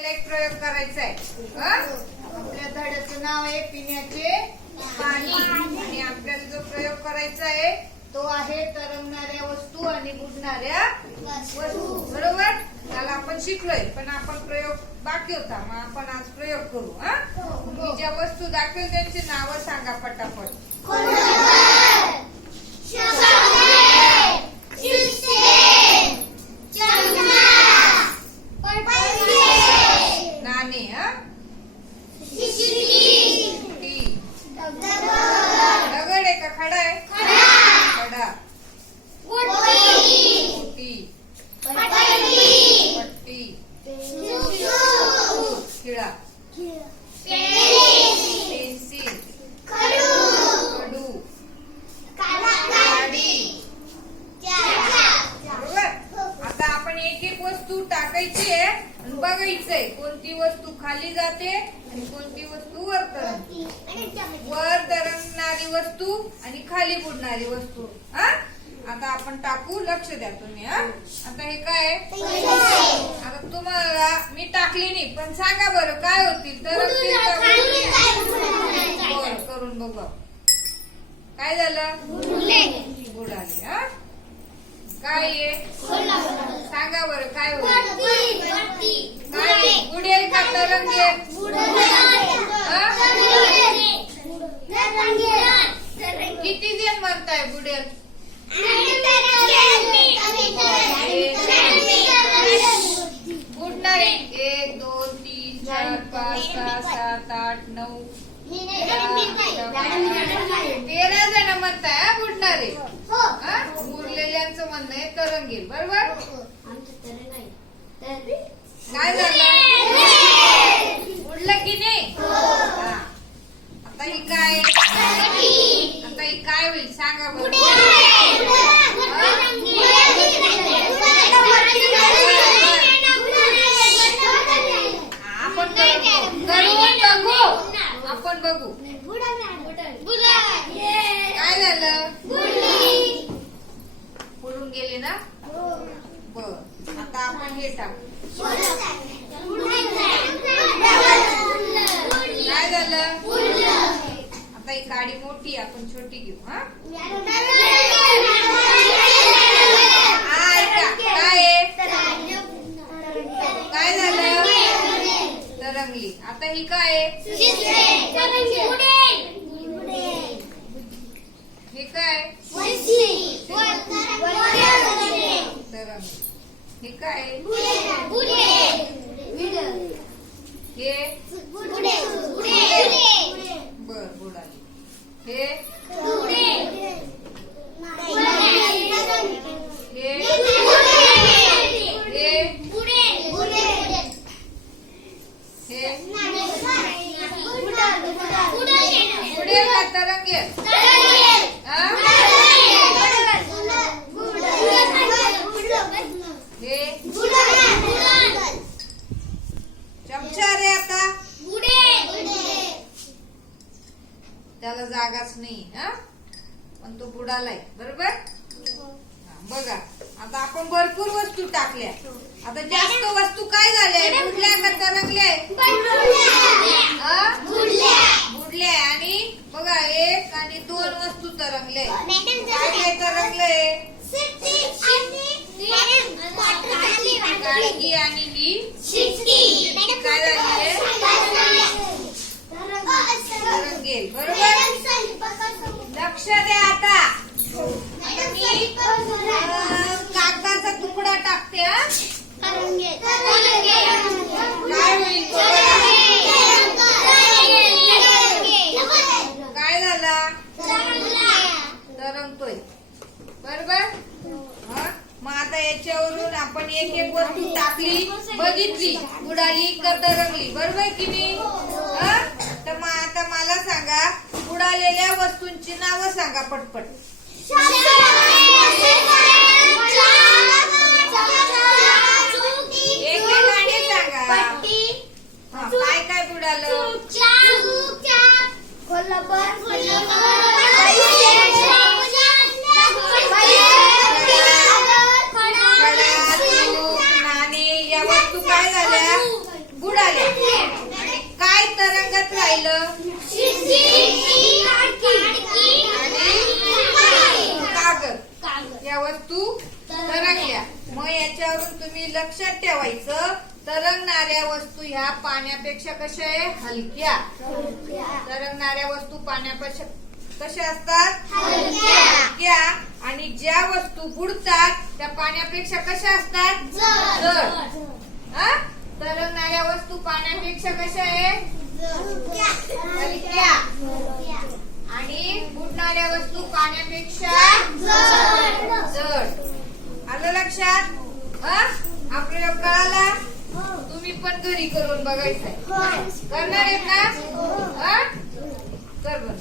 एक प्रयोग करायचा आहे. आपल्या धड्याचं नाव आहे पिण्याचे पाणी. आणि आपल्याला जो प्रयोग करायचा आहे तो आहे तरंगणाऱ्या वस्तू आणि बुडणाऱ्या वस्तू. बरोबर? त्याला आपण शिकलोय पण आपण प्रयोग बाकी होता मग आपण आज प्रयोग करू हा? मी ज्या वस्तू दाखवेल त्यांची नावं सांगा पटापट नाणे हा टी दगड आहे का खडा आहे खडा टी पट्टी खिळा पेन्सिल खडू गाडी बरोबर आता आपण एक एक वस्तू टाकायची आहे आणि बघायचंय. कोणती वस्तू खाली जाते आणि कोणती वस्तू वर तरंगते. वर तरंगणारी वस्तू आणि खाली बुडणारी वस्तू. हा? आता आपण टाकू लक्ष द्या तुम्ही हा? आता हे काय आहे? आता तुम्हाला मी टाकली नाही पण सांगा बरं काय होतील? तर करून बघा. काय झालं? बुडाली हा? काय आहे? सांगा बरं काय होईल? काय बुडेल का? तरंगेल किती जण म्हणताय बुडेल बुडणार आहे. एक दोन तीन चार पाच सहा सात आठ नऊ तेरा जण म्हणताय हा बुडणारे. हा? उरलेल्यांचं म्हणणं आहे तरंगेल बरोबर? काय झालं उडलं की नाही हा. आता ही काय आता ही काय होईल सांगा बरं आपण करून बघू आपण बघू काय झालं उडून गेले ना बर आता आपण हे टाकू काय झालं आता ही गाडी मोठी आपण छोटी घेऊ हा? काय? काय झालं? तरंगली. आता ही काय? हे काय? तरंगली. हे काय? हे? बर बुडाली. हे हे हे बुडेल का तरंगेल हा? हे चमचा रे आता त्याला जागाच नाही हा पण तो बुडालाय. बरोबर? बघा. आता आपण भरपूर वस्तू टाकल्या. आता जास्त वस्तू काय झाल्या? बुडल्या का तरंगल्या? बुडल्या. आणि बघा एक आणि दोन वस्तू तरंगले काय काय तरंगले आणि ही काय झाली तरंगेल बरोबर? लक्ष द्या आता आता मी अं, कागदाचा तुकडा टाकते हा काय होईल काय झाला? तरंगतोय. बरोबर? मग आता याच्यावरून आपण एक एक वस्तू टाकली बघितली बुडाली का तरंगली. बरोबर की नाही? तर मग आता मला सांगा बुडालेल्या वस्तूंची नावं सांगा पटपट एकेकाने सांगा हा, काय काय बुडालं खडा, चूक, नाणे या वस्तू काय झाल्या राहिलं कागद या वस्तू तरंगल्या मग याच्यावरून तुम्ही लक्षात ठेवायचं तरंगणाऱ्या वस्तू ह्या पाण्यापेक्षा कशा आहे? हलक्या. तरंगणाऱ्या वस्तू पाण्यापेक्षा कशा असतात? हलक्या. आणि ज्या वस्तू बुडतात त्या पाण्यापेक्षा कशा असतात? जड. हा? तरंगणाऱ्या वस्तू पाण्यापेक्षा कशा आहे? हलक्या. आणि बुडणाऱ्या वस्तू पाण्यापेक्षा जड आलं लक्षात हा? आपल्याला कळाला तुम्ही पण घरी करून बघायचंय. करणार आहेत ना? हा? कर बरं.